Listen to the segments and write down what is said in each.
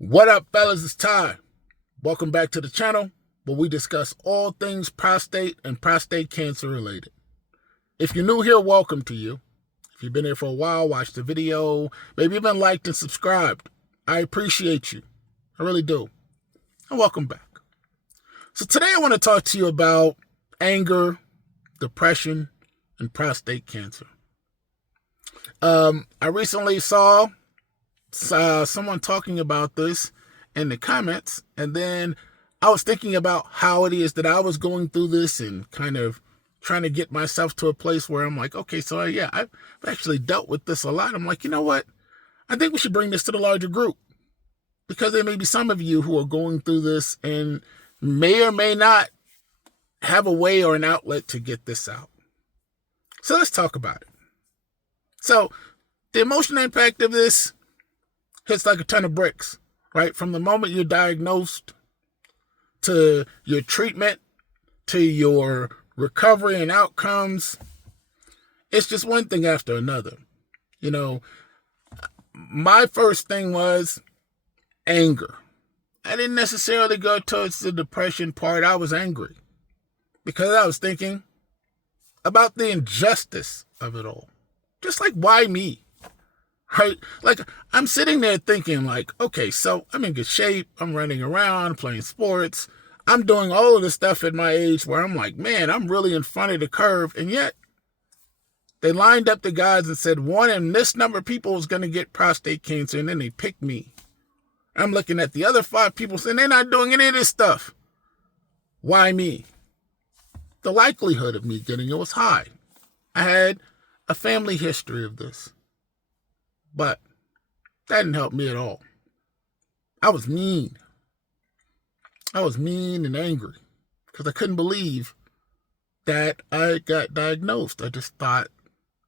What up, fellas? It's Ty. Welcome back to the channel where we discuss all things prostate and prostate cancer related. If you're new here, welcome to you. If you've been here for a while, watch the video, maybe even liked and subscribed. I appreciate you. I really do. And welcome back. So today I want to talk to you about anger, depression, and prostate cancer. I recently saw someone talking about this in the comments, and then I was thinking about how it is that I was going through this and kind of trying to get myself to a place where I'm like, okay, so yeah, I've actually dealt with this a lot. I'm like, you know what? I think we should bring this to the larger group, because there may be some of you who are going through this and may or may not have a way or an outlet to get this out. So let's talk about it. So the emotional impact of this hits like a ton of bricks, right? From the moment you're diagnosed to your treatment to your recovery and outcomes, it's just one thing after another. You know, my first thing was anger. I didn't necessarily go towards the depression part. I was angry because I was thinking about the injustice of it all. Just like, why me? Right? Like, I'm sitting there thinking like, okay, so I'm in good shape. I'm running around, playing sports. I'm doing all of this stuff at my age where I'm like, man, I'm really in front of the curve. And yet they lined up the guys and said, one in this number of people is going to get prostate cancer. And then they picked me. I'm looking at the other 5 people saying they're not doing any of this stuff. Why me? The likelihood of me getting it was high. I had a family history of this. But that didn't help me at all. I was mean. I was mean and angry because I couldn't believe that I got diagnosed. I just thought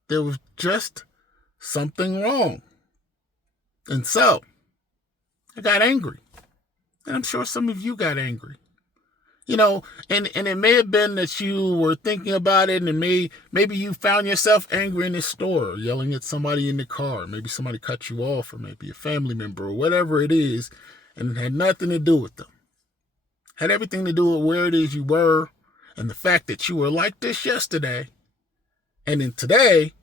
there was just something wrong. And so I got angry. And I'm sure some of you got angry. You know, and it may have been that you were thinking about it, and maybe you found yourself angry in the store, or yelling at somebody in the car. Maybe somebody cut you off, or maybe a family member, or whatever it is, and it had nothing to do with them. Had everything to do with where it is you were, and the fact that you were like this yesterday, and then today,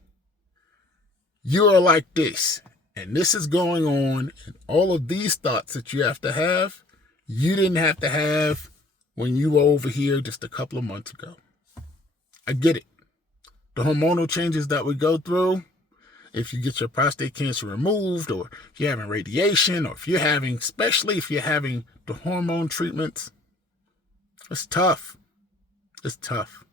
you are like this, and this is going on, and all of these thoughts that you have to have, you didn't have to have when you were over here just a couple of months ago. I get it. The hormonal changes that we go through, if you get your prostate cancer removed, or if you're having radiation, or if you're having, especially if you're having the hormone treatments, it's tough. It's tough.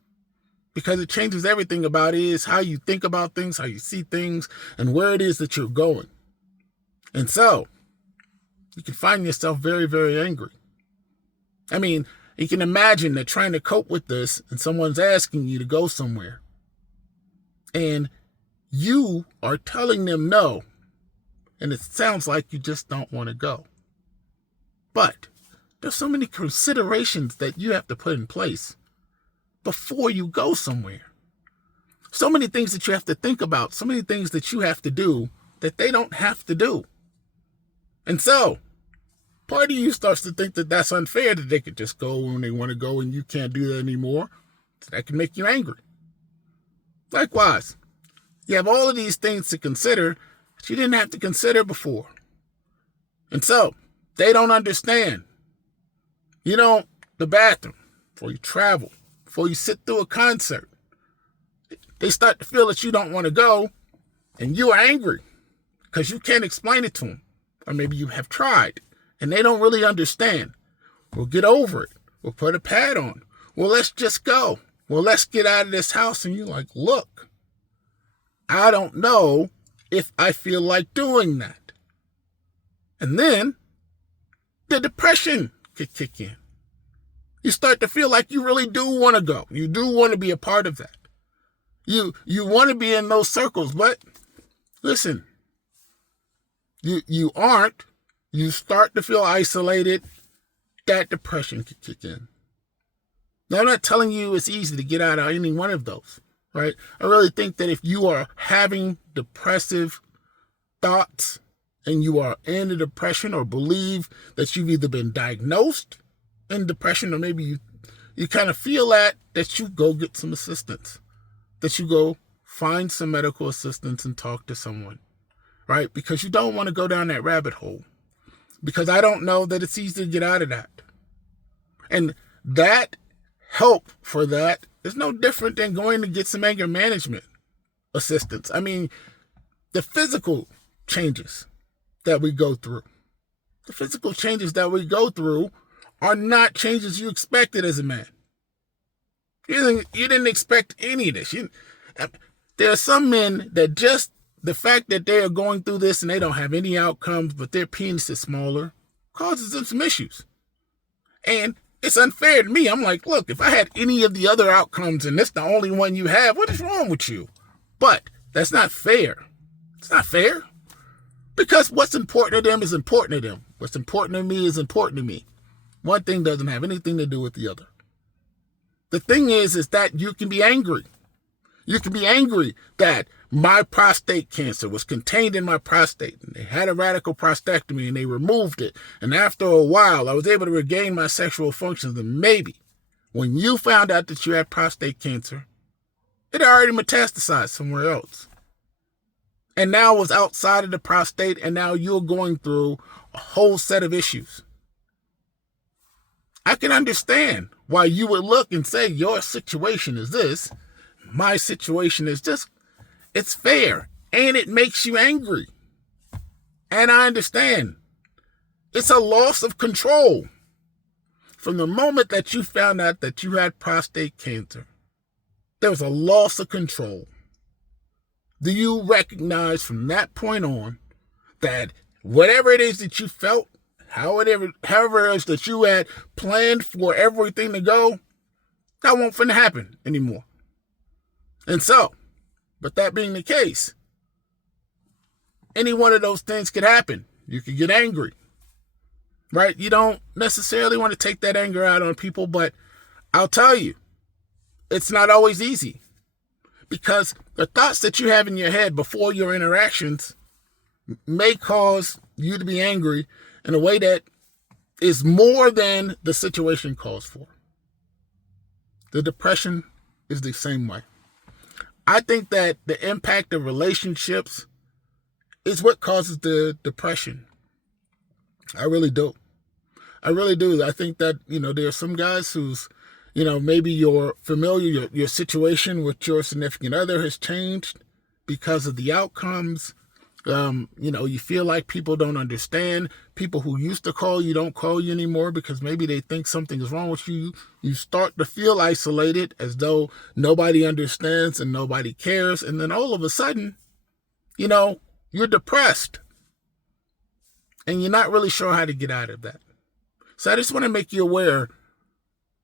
Because it changes everything about it is how you think about things, how you see things, and where it is that you're going. And so, you can find yourself very, very angry. I mean, you can imagine that trying to cope with this and someone's asking you to go somewhere. And you are telling them no. And it sounds like you just don't want to go. But there's so many considerations that you have to put in place before you go somewhere. So many things that you have to think about. So many things that you have to do that they don't have to do. And so part of you starts to think that that's unfair, that they could just go when they want to go and you can't do that anymore. So that can make you angry. Likewise, you have all of these things to consider that you didn't have to consider before. And so they don't understand. You know, the bathroom, before you travel, before you sit through a concert, they start to feel that you don't want to go and you are angry because you can't explain it to them. Or maybe you have tried. And they don't really understand. We'll get over it. We'll put a pad on. Well, let's just go. Well, let's get out of this house. And you're like, look, I don't know if I feel like doing that. And then the depression could kick in. You start to feel like you really do want to go. You do want to be a part of that. You want to be in those circles. But listen, you aren't. You start to feel isolated, that depression could kick in. Now, I'm not telling you it's easy to get out of any one of those, right? I really think that if you are having depressive thoughts and you are in a depression or believe that you've either been diagnosed in depression or maybe you kind of feel that you go get some assistance, that you go find some medical assistance and talk to someone, right? Because you don't want to go down that rabbit hole, because I don't know that it's easy to get out of that. And that help for that is no different than going to get some anger management assistance. I mean, the physical changes that we go through, are not changes you expected as a man. You didn't expect any of this. There are some men that just the fact that they are going through this and they don't have any outcomes, but their penis is smaller, causes them some issues. And it's unfair to me. I'm like, look, if I had any of the other outcomes and this the only one you have, what is wrong with you? But that's not fair. It's not fair. Because what's important to them is important to them. What's important to me is important to me. One thing doesn't have anything to do with the other. The thing is that you can be angry. You can be angry that my prostate cancer was contained in my prostate, and they had a radical prostatectomy and they removed it. And after a while, I was able to regain my sexual functions. And maybe when you found out that you had prostate cancer, it already metastasized somewhere else. And now it was outside of the prostate, and now you're going through a whole set of issues. I can understand why you would look and say, your situation is this, my situation is this. It's fair, and it makes you angry. And I understand. It's a loss of control. From the moment that you found out that you had prostate cancer, there was a loss of control. Do you recognize from that point on that whatever it is that you felt, however it is that you had planned for everything to go, that won't finna happen anymore? And so, but that being the case, any one of those things could happen. You could get angry, right? You don't necessarily want to take that anger out on people, but I'll tell you, it's not always easy, because the thoughts that you have in your head before your interactions may cause you to be angry in a way that is more than the situation calls for. The depression is the same way. I think that the impact of relationships is what causes the depression. I really do. I think that, there are some guys who's, maybe your situation with your significant other has changed because of the outcomes. You feel like people don't understand. People who used to call you don't call you anymore because maybe they think something is wrong with you. You start to feel isolated, as though nobody understands and nobody cares. And then all of a sudden, you're depressed. And you're not really sure how to get out of that. So I just want to make you aware,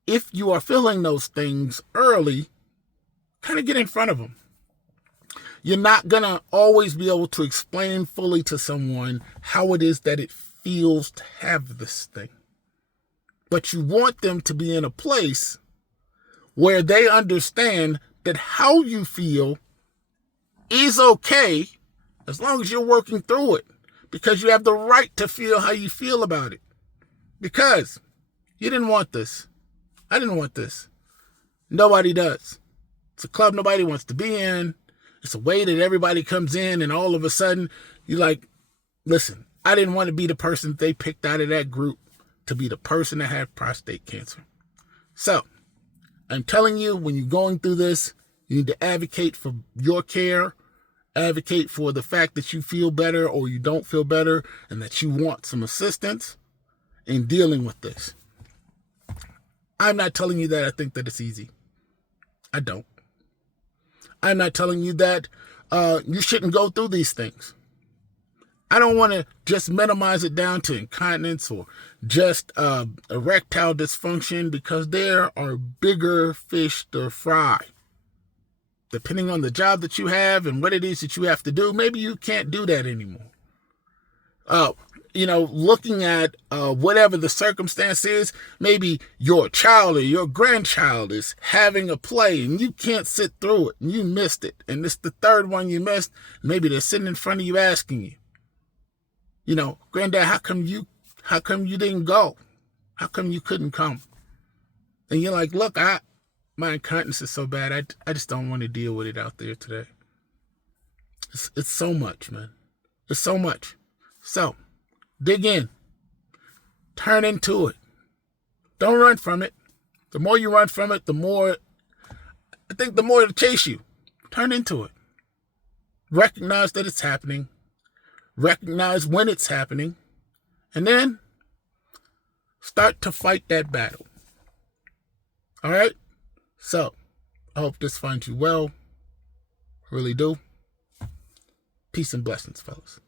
if you are feeling those things early, kind of get in front of them. You're not going to always be able to explain fully to someone how it is that it feels to have this thing. But you want them to be in a place where they understand that how you feel is okay as long as you're working through it. Because you have the right to feel how you feel about it. Because you didn't want this. I didn't want this. Nobody does. It's a club nobody wants to be in. It's a way that everybody comes in and all of a sudden you're like, listen, I didn't want to be the person they picked out of that group to be the person that had prostate cancer. So I'm telling you, when you're going through this, you need to advocate for your care, advocate for the fact that you feel better or you don't feel better and that you want some assistance in dealing with this. I'm not telling you that I think that it's easy. I don't. I'm not telling you that you shouldn't go through these things. I don't want to just minimize it down to incontinence or just erectile dysfunction, because there are bigger fish to fry. Depending on the job that you have and what it is that you have to do, maybe you can't do that anymore. Looking at whatever the circumstance is, maybe your child or your grandchild is having a play and you can't sit through it and you missed it. And it's the third one you missed. Maybe they're sitting in front of you asking you. Granddad, how come you didn't go? How come you couldn't come? And you're like, look, my incontinence is so bad, I just don't want to deal with it out there today. It's so much, man. It's so much. So, dig in. Turn into it. Don't run from it. The more you run from it, the more it'll chase you. Turn into it. Recognize that it's happening. Recognize when it's happening. And then start to fight that battle. All right? So, I hope this finds you well. I really do. Peace and blessings, fellas.